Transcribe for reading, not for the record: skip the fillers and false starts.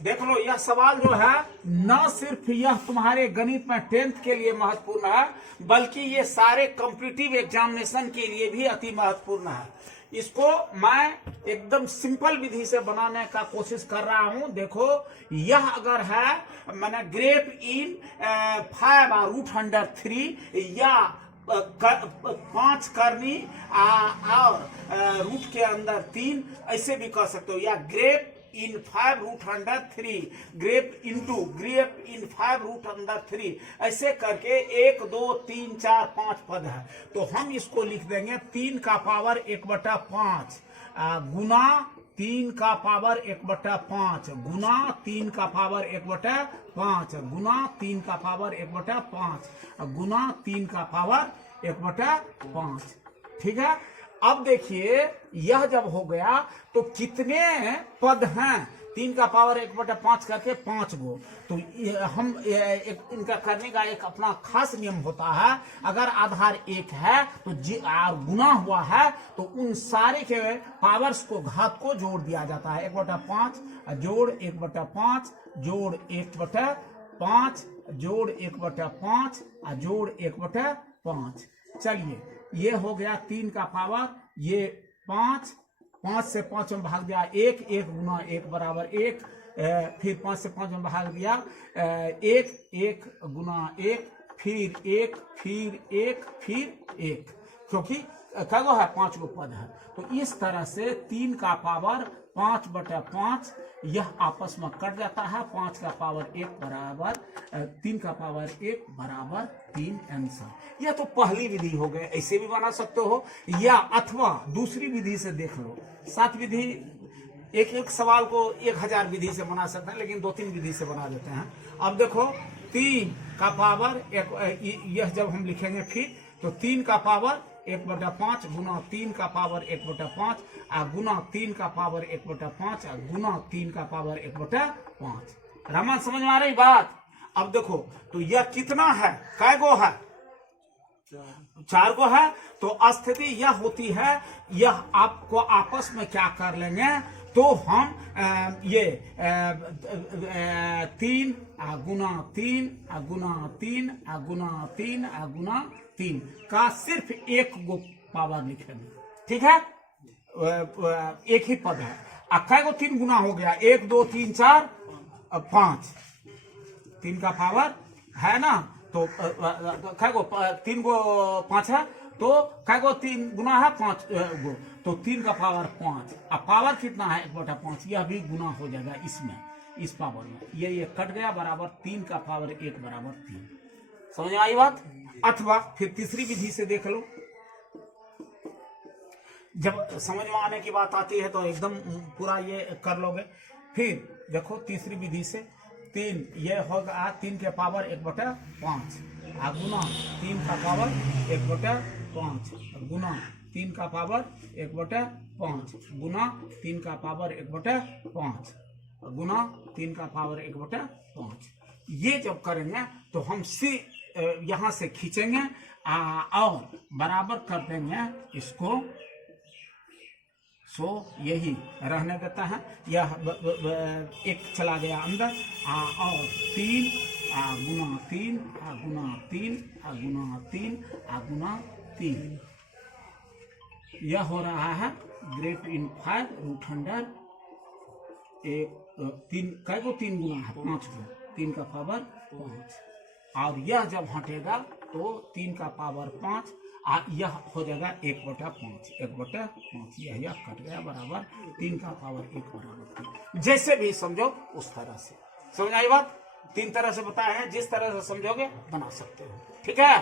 देख लो, यह सवाल जो है न सिर्फ यह तुम्हारे गणित में 10th के लिए महत्वपूर्ण है, बल्कि ये सारे कॉम्पिटिटिव एग्जामिनेशन के लिए भी अति महत्वपूर्ण है। इसको मैं एकदम सिंपल विधि से बनाने का कोशिश कर रहा हूं। देखो, यह अगर है मैंने ग्रेप इन 5√3 या 5 करनी और रूट के अंदर 3, ऐसे भी कह सकते हो, या ग्रेप इन 5√3, ग्रेप इन 5√3, ऐसे करके 1 2 3 4 5 पद है। तो हम इसको लिख देंगे 3 का पावर 1/5 गुना 3 का पावर 1/5 गुना 3 का पावर 1/5 गुना 3 का पावर 1/5 गुना 3 का पावर 1/5। ठीक है। अब देखिए, यह जब हो गया तो कितने पद हैं? 3 का पावर 1/5 करके 5 गो। तो हम इनका करने का एक अपना खास नियम होता है। अगर आधार 1 है तो और गुना हुआ है तो उन सारे के पावर्स को, घात को जोड़ दिया जाता है। 1/5 जोड़ 1/5 जोड़ 1/5 जोड़ 1/5 जोड़ 1/5। चलिए, ये हो गया 3 का पावर, ये 5 से 5 में भाग दिया 1 गुना 1 बराबर 1, फिर 5 से 5 में भाग दिया 1 गुना 1, फिर 1 फिर 1 फिर 1, क्योंकि क्या है 5 गो पद है। तो इस तरह से 3 का पावर 5/5 यह आपस में कट जाता है। 5 का पावर 1 बराबर 3 का पावर 1 बराबर 3 आंसर। यह तो पहली विधि हो गई, ऐसे भी बना सकते हो, या अथवा दूसरी विधि से देख लो। 7 विधि, एक सवाल को 1000 विधि से बना सकते हैं, लेकिन 2-3 विधि से बना देते हैं। अब देखो, 3 का पावर 1, यह जब हम लिखेंगे फिर तो 3 का पावर 1/5 गुना 3 का पावर 1/5 गुना 3 का पावर 1/5 गुना 3 का पावर 1/5। रामान, समझ में आ रही बात? अब देखो, तो यह कितना है, कै गो है? 4 गो है। तो स्थिति यह होती है, यह आपको आपस में क्या कर लेंगे, तो हम ये 3 गुना 3 गुना 3 गुना 3 गुना 3 का सिर्फ 1 गो पावर लिखेंगे। ठीक है, एक ही पद है। अक्का को 3 गुना हो गया, 1 2 3 4 5, 3 का पावर है ना, तो कै गो 3 गो 5 है, तो कै गो 3 गुना है 5 गो, तो 3 का पावर 5। अब पावर कितना है 1/5, यह भी गुना हो जाएगा इसमें, इस पावर में। ये कट गया, बराबर 3 का पावर 1 बराबर 3। समझ में आई बात? अथवा फिर तीसरी विधि से देख लो। जब समझ में आने की बात आती है तो एकदम पूरा ये कर लोगे। फिर देखो तीसरी विधि से 3, ये होगा 3 के पावर 1/5 गुना 3 का पावर 1/5 गुना 3 का पावर 1/5 गुना 3 का पावर 1/5 गुना 3 का पावर 1/5। ये जब करेंगे तो हम यहां से खींचेंगे और बराबर कर देंगे इसको। यही रहने देता है, यह 1 चला गया अंदर, और 3 गुना 3 गुना 3 गुना 3 गुना 3, यह हो रहा है ग्रेप इन 5√100। 3 कै गो 3 गुना है 5 गो, 3 का पावर 5, और यह जब हटेगा तो 3 का पावर 5, यह हो जाएगा 1/5 यह कट गया, बराबर 3 का पावर 1 बराबर 3। जैसे भी समझो उस तरह से। समझ आई बात? 3 तरह से बताया है, जिस तरह से समझोगे बना सकते हो। ठीक है।